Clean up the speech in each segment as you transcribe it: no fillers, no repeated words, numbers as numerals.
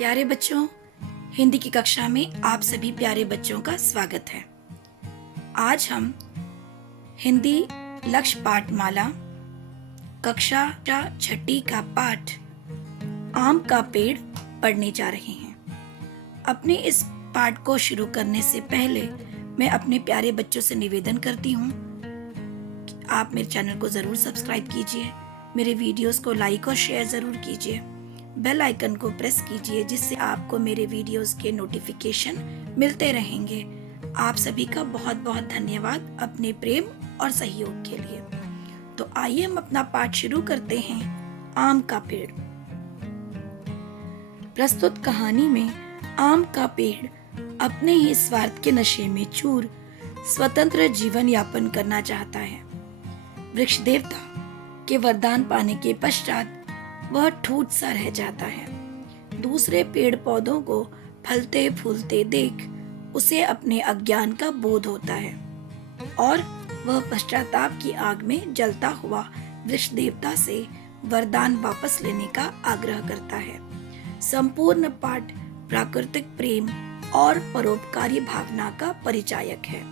प्यारे बच्चों, हिंदी की कक्षा में आप सभी प्यारे बच्चों का स्वागत है। आज हम हिंदी लक्ष्य पाठमाला कक्षा छठी का पाठ आम का पेड़ पढ़ने जा रहे हैं। अपने इस पाठ को शुरू करने से पहले मैं अपने प्यारे बच्चों से निवेदन करती हूँ कि आप मेरे चैनल को ज़रूर सब्सक्राइब कीजिए, मेरे वीडियोस को लाइक और शेयर ज़रूर कीजिए, बेल आइकन को प्रेस कीजिए जिससे आपको मेरे वीडियोस के नोटिफिकेशन मिलते रहेंगे। आप सभी का बहुत बहुत धन्यवाद अपने प्रेम और सहयोग के लिए। तो आइए हम अपना पाठ शुरू करते हैं। आम का पेड़। प्रस्तुत कहानी में आम का पेड़ अपने ही स्वार्थ के नशे में चूर स्वतंत्र जीवन यापन करना चाहता है। वृक्ष देवता के वरदान पाने के पश्चात वह ठूठ सा रह जाता है। दूसरे पेड़ पौधों को फलते फूलते देख उसे अपने अज्ञान का बोध होता है और वह पश्चाताप की आग में जलता हुआ वृक्ष देवता से वरदान वापस लेने का आग्रह करता है। संपूर्ण पाठ प्राकृतिक प्रेम और परोपकारी भावना का परिचायक है।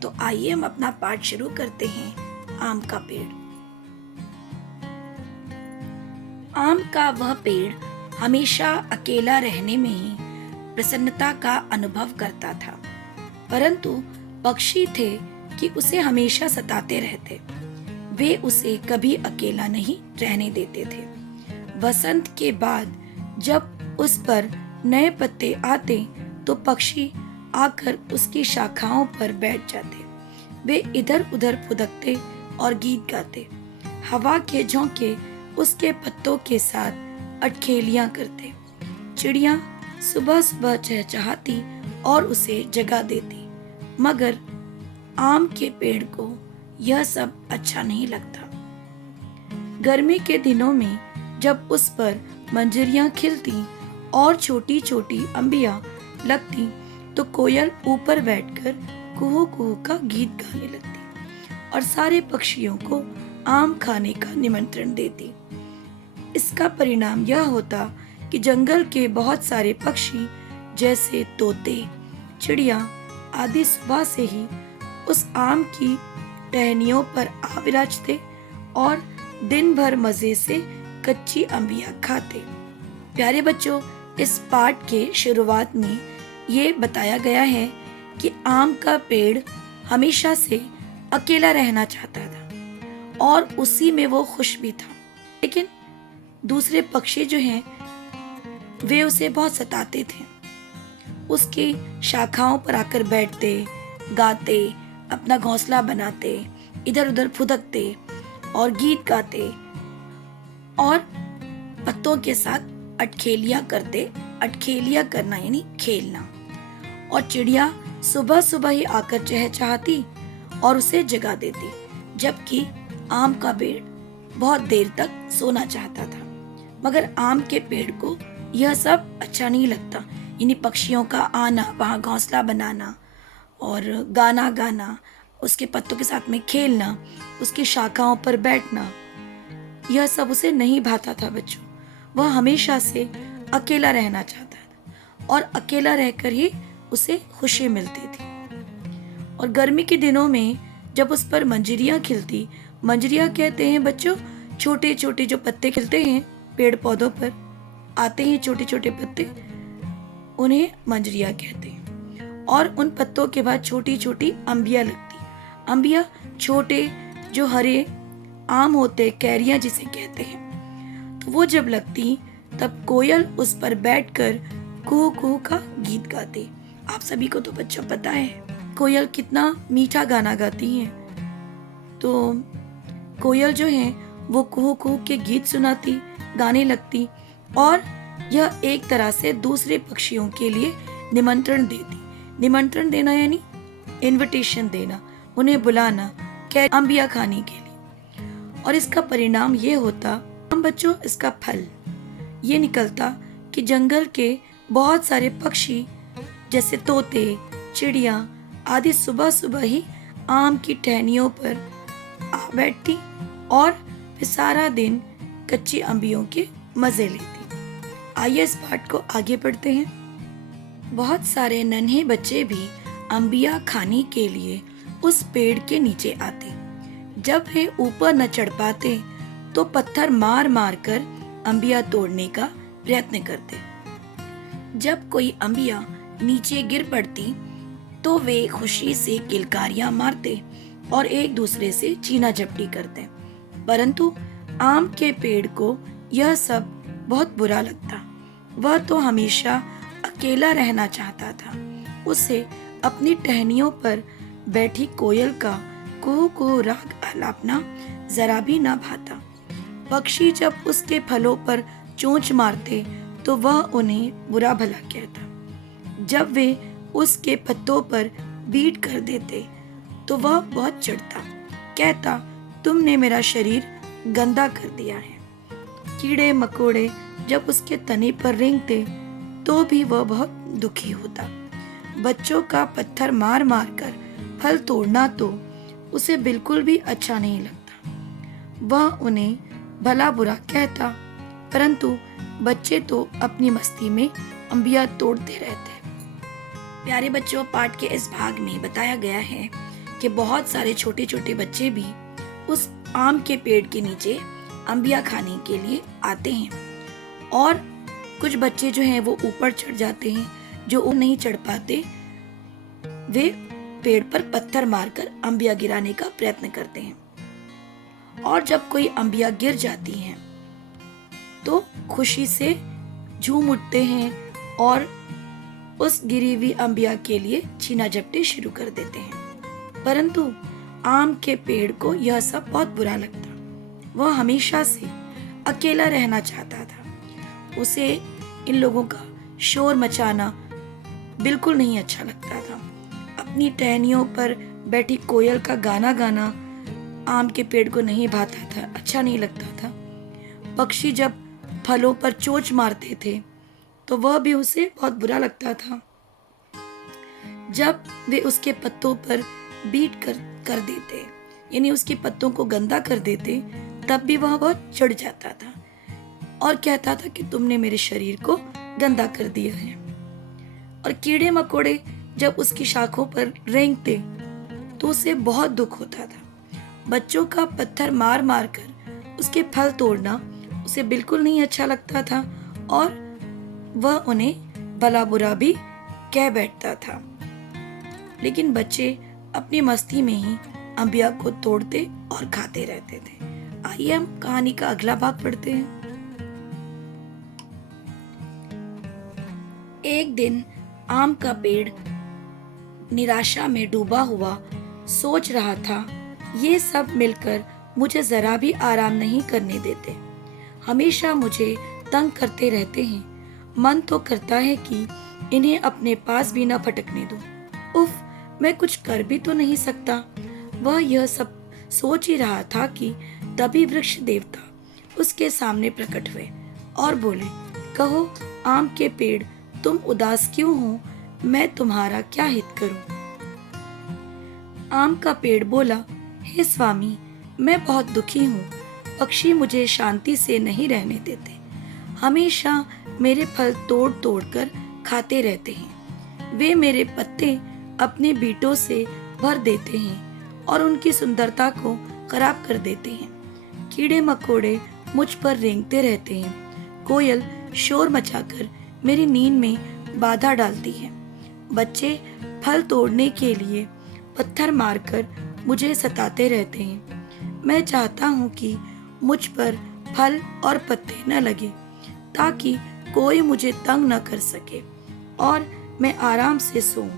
तो आइए हम अपना पाठ शुरू करते हैं। आम का पेड़। आम का वह पेड़ हमेशा अकेला रहने में ही प्रसन्नता का अनुभव करता था, परंतु पक्षी थे कि उसे हमेशा सताते रहते। वे उसे कभी अकेला नहीं रहने देते थे। वसंत के बाद जब उस पर नए पत्ते आते तो पक्षी आकर उसकी शाखाओं पर बैठ जाते। वे इधर उधर फुदकते और गीत गाते। हवा के झोंके उसके पत्तों के साथ अटखेलियां करते। चिड़िया सुबह सुबह चहचहाती और उसे जगा देती, मगर आम के पेड़ को यह सब अच्छा नहीं लगता। गर्मी के दिनों में जब उस पर मंजरियां खिलती और छोटी छोटी अंबियां लगती तो कोयल ऊपर बैठकर कुहू कुहू का गीत गाने लगती और सारे पक्षियों को आम खाने का निमंत्रण देती। इसका परिणाम यह होता कि जंगल के बहुत सारे पक्षी जैसे तोते, चिड़िया आदि सुबह से ही उस आम की टहनियों पर आ विराजते और दिन भर मजे से कच्ची अंबियां खाते। प्यारे बच्चों, इस पाठ के शुरुआत में ये बताया गया है कि आम का पेड़ हमेशा से अकेला रहना चाहता था और उसी में वो खुश भी था, लेकिन दूसरे पक्षी जो हैं वे उसे बहुत सताते थे। उसकी शाखाओं पर आकर बैठते, गाते, अपना घोंसला बनाते, इधर उधर फुदकते और गीत गाते और पत्तों के साथ अटखेलियां करते। अटखेलियां करना यानी खेलना। और चिड़िया सुबह सुबह ही आकर चहचहाती और उसे जगा देती, जबकि आम का पेड़ बहुत देर तक सोना चाहता था। मगर आम के पेड़ को यह सब अच्छा नहीं लगता, यानी पक्षियों का आना, वहाँ घोंसला बनाना और गाना गाना, उसके पत्तों के साथ में खेलना, उसकी शाखाओं पर बैठना, यह सब उसे नहीं भाता था बच्चों। वह हमेशा से अकेला रहना चाहता था और अकेला रहकर ही उसे खुशी मिलती थी। और गर्मी के दिनों में जब उस पर मंजरियां खिलती, मंजरियां कहते हैं बच्चों छोटे छोटे जो पत्ते खिलते हैं पेड़ पौधों पर आते हैं, छोटे छोटे पत्ते, उन्हें मंजरियां कहते हैं। और उन पत्तों के बाद छोटी छोटी अंबियां लगती। अंबियां छोटे जो हरे आम होते, कैरियां जिसे कहते हैं, तो वो जब लगती तब कोयल उस पर बैठकर कू कू का गीत गाती। आप सभी को तो बच्चों पता है कोयल कितना मीठा गाना गाती है। तो कोयल जो है वो कुहू कुहू के गीत सुनाती, गाने लगती और यह एक तरह से दूसरे पक्षियों के लिए निमंत्रण देती। निमंत्रण देना यानी इनविटेशन देना, उन्हें बुलाना अंबियां खाने के लिए। और इसका परिणाम ये होता बच्चों, इसका फल ये निकलता कि जंगल के बहुत सारे पक्षी जैसे तोते, चिड़िया आदि सुबह सुबह ही आम की टहनियों पर आ बैठती और फिर सारा दिन कच्ची अंबियों के मजे लेती। आइए इस पाठ को आगे पढ़ते हैं। बहुत सारे नन्हे बच्चे भी अंबिया खाने के लिए उस पेड़ के नीचे आते। जब वे ऊपर न चढ़ पाते तो पत्थर मार मार कर अंबिया तोड़ने का प्रयत्न करते। जब कोई अंबिया नीचे गिर पड़ती तो वे खुशी से किलकारियां मारते और एक दूसरे से चीना झपटी करते। परंतु आम के पेड़ को यह सब बहुत बुरा लगता। वह तो हमेशा अकेला रहना चाहता था। उसे अपनी टहनियों पर बैठी कोयल का कुहू कुहू राग आलापना जरा भी ना भाता। पक्षी जब उसके फलों पर चोंच मारते तो वह उन्हें बुरा भला कहता। जब वे उसके पत्तों पर बीट कर देते तो वह बहुत चिढ़ता, कहता, तुमने मेरा शरीर गंदा कर दिया है। कीड़े मकोड़े जब उसके तने पर रेंगते तो भी वह बहुत दुखी होता। बच्चों का पत्थर मार मार कर फल तोड़ना तो उसे बिल्कुल भी अच्छा नहीं लगता। वह उन्हें भला बुरा कहता, परंतु बच्चे तो अपनी मस्ती में अंबिया तोड़ते रहते। प्यारे बच्चों, पाठ के इस भाग में बताया गया है कि बहुत सारे छोटे छोटे बच्चे भी उस आम के पेड़ के नीचे अंबिया खाने के लिए आते हैं और कुछ बच्चे जो हैं वो ऊपर चढ़ जाते हैं। जो ऊपर नहीं चढ़ पाते वे पेड़ पर पत्थर मारकर अंबिया गिराने का प्रयत्न करते हैं। और जब कोई अंबिया गिर जाती हैं तो खुशी से झूम उठते हैं और उस गिरी हुई अंबिया के लिए छीना झपटी शुरू कर देते हैं। परंतु आम के पेड़ को यह सब बहुत बुरा लगता। वह हमेशा से अकेला रहना चाहता था। उसे इन लोगों का शोर मचाना बिल्कुल नहीं अच्छा लगता था। अपनी टहनियों पर बैठी कोयल का गाना गाना आम के पेड़ को नहीं भाता था, अच्छा नहीं लगता था। पक्षी जब फलों पर चोंच मारते थे तो वह भी उसे बहुत बुरा लगता था। जब वे उसके पत्तों पर बीट कर देते, यानी उसके पत्तों को गंदा कर देते, तब भी वह बहुत चिढ़ जाता था और कहता था कि तुमने मेरे शरीर को गंदा कर दिया है। और कीड़े मकोड़े जब उसकी शाखों पर रेंगते तो उसे बहुत दुख होता था। बच्चों का पत्थर मार मार कर उसके फल तोड़ना उसे बिल्कुल नहीं अच्छा लगता था और वह उन्हें भला बुरा भी कह बैठता था। लेकिन बच्चे अपनी मस्ती में ही अंबिया को तोड़ते और खाते रहते थे। आइए हम कहानी का अगला भाग पढ़ते हैं। एक दिन आम का पेड़ निराशा में डूबा हुआ सोच रहा था, ये सब मिलकर मुझे जरा भी आराम नहीं करने देते। हमेशा मुझे तंग करते रहते हैं। मन तो करता है कि इन्हें अपने पास भी न फटकने दूं। उफ, मैं कुछ कर भी तो नहीं सकता। वह यह सब सोच ही रहा था कि तभी वृक्ष देवता उसके सामने प्रकट हुए और बोले, कहो आम के पेड़, तुम उदास क्यों हो? मैं तुम्हारा क्या हित करूं? आम का पेड़ बोला, हे स्वामी, मैं बहुत दुखी हूँ। पक्षी मुझे शांति से नहीं रहने देते। हमेशा मेरे फल तोड़ तोड़ कर खाते रहते हैं। वे मेरे पत्ते अपने बीटों से भर देते हैं और उनकी सुंदरता को खराब कर देते हैं। कीड़े मकोड़े मुझ पर रेंगते रहते हैं। कोयल शोर मचाकर मेरी नींद में बाधा डालती है। बच्चे फल तोड़ने के लिए पत्थर मारकर मुझे सताते रहते हैं। मैं चाहता हूँ कि मुझ पर फल और पत्ते न लगे ताकि कोई मुझे तंग न कर सके और मैं आराम से सोऊं।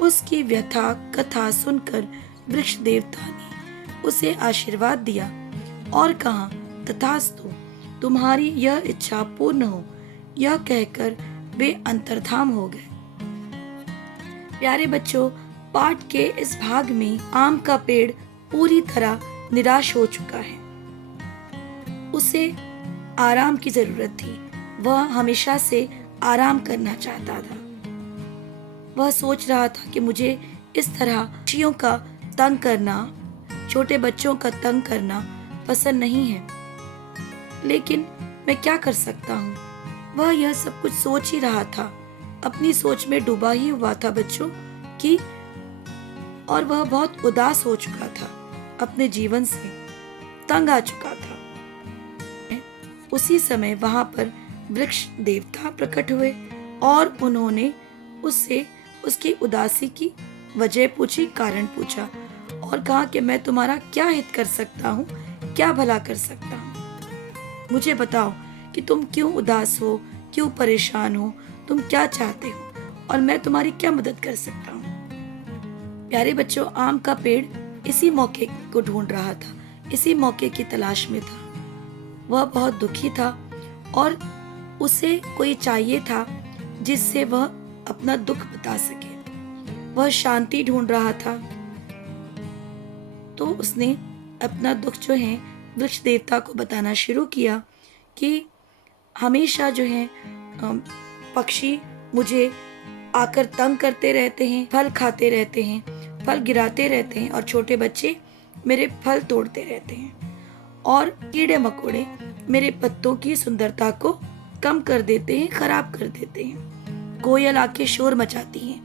उसकी व्यथा कथा सुनकर वृक्ष देवता ने उसे आशीर्वाद दिया और कहा, तथास्तु, तुम्हारी यह इच्छा पूर्ण हो। यह कहकर वे अंतर्धान हो गए। प्यारे बच्चों, पाठ के इस भाग में आम का पेड़ पूरी तरह निराश हो चुका है। उसे आराम की जरूरत थी। वह हमेशा से आराम करना चाहता था। वह सोच रहा था कि मुझे इस तरह पक्षियों का तंग करना, छोटे बच्चों का तंग करना पसंद नहीं है। लेकिन मैं क्या कर सकता हूँ? वह यह सब कुछ सोच ही रहा था, अपनी सोच में डूबा ही हुआ था बच्चों कि, और वह बहुत उदास हो चुका था, अपने जीवन से तंग आ चुका था। उसी समय वहां पर वृक्ष देवता प्रकट हुए और उन्होंने उससे उसकी उदासी की वजह पूछी, कारण पूछा और कहा कि मैं तुम्हारा क्या हित कर सकता हूँ, क्या भला कर सकता हूँ, मुझे बताओ कि तुम क्यों उदास हो, क्यों परेशान हो, तुम क्या चाहते हो और मैं तुम्हारी क्या मदद कर सकता हूँ। प्यारे बच्चों, आम का पेड़ इसी मौके को ढूंढ रहा था, इसी मौके की तलाश में था। वह बहुत दुखी था और उसे कोई चाहिए था जिससे वह अपना दुख बता सके। वह शांति ढूंढ रहा था, तो उसने अपना दुख जो है वृक्ष देवता को बताना शुरू किया कि हमेशा जो है पक्षी मुझे आकर तंग करते रहते हैं, फल खाते रहते हैं, फल गिराते रहते हैं और छोटे बच्चे मेरे फल तोड़ते रहते हैं और कीड़े मकोड़े मेरे पत्तों की सुंदरता को कम कर देते हैं, खराब कर देते हैं। कोयल आके शोर मचाती है।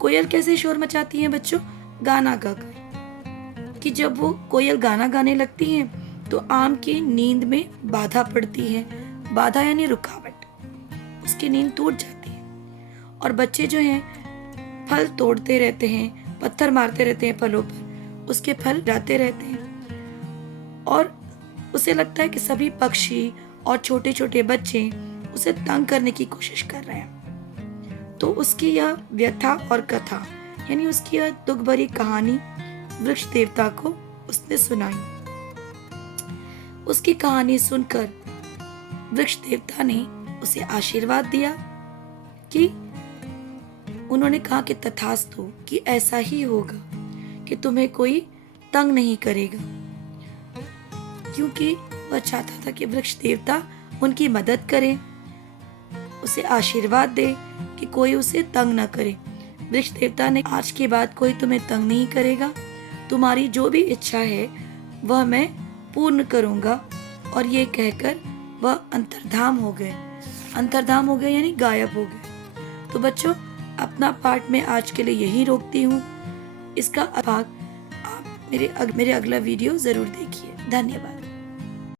कोयल कैसे शोर मचाती है बच्चों? गाना गाकर। कि जब वो कोयल गाना गाने लगती है तो आम की नींद में बाधा पड़ती है। बाधा यानी रुकावट, उसकी नींद टूट जाती है और बच्चे जो हैं फल तोड़ते रहते हैं, पत्थर मारते रहते हैं फलों पर, उसके फल गिराते रहते हैं और उसे लगता है कि सभी पक्षी और छोटे छोटे बच्चे उसे तंग करने की कोशिश कर रहे हैं। तो उसकी यह व्यथा और कथा यानी उसकी यह दुख भरी कहानी वृक्ष देवता को उसने सुनाई। उसकी कहानी सुनकर वृक्ष देवता ने उसे आशीर्वाद दिया कि उन्होंने कहा कि तथास्तु, कि ऐसा ही होगा कि तुम्हें कोई तंग नहीं करेगा, क्योंकि वह चाहता था कि वृक्ष देवता उनकी मदद करे, उसे आशीर्वाद दे कि कोई उसे तंग न करे। वृक्ष देवता ने, आज के बाद कोई तुम्हें तंग नहीं करेगा, तुम्हारी जो भी इच्छा है वह मैं पूर्ण करूंगा। और ये कहकर वह अंतर्धाम हो गए। अंतर्धाम हो गए यानी गायब हो गए। तो बच्चों, अपना पाठ मैं आज के लिए यही रोकती हूँ। इसका भाग आप मेरे अगला वीडियो जरूर देखिए। धन्यवाद।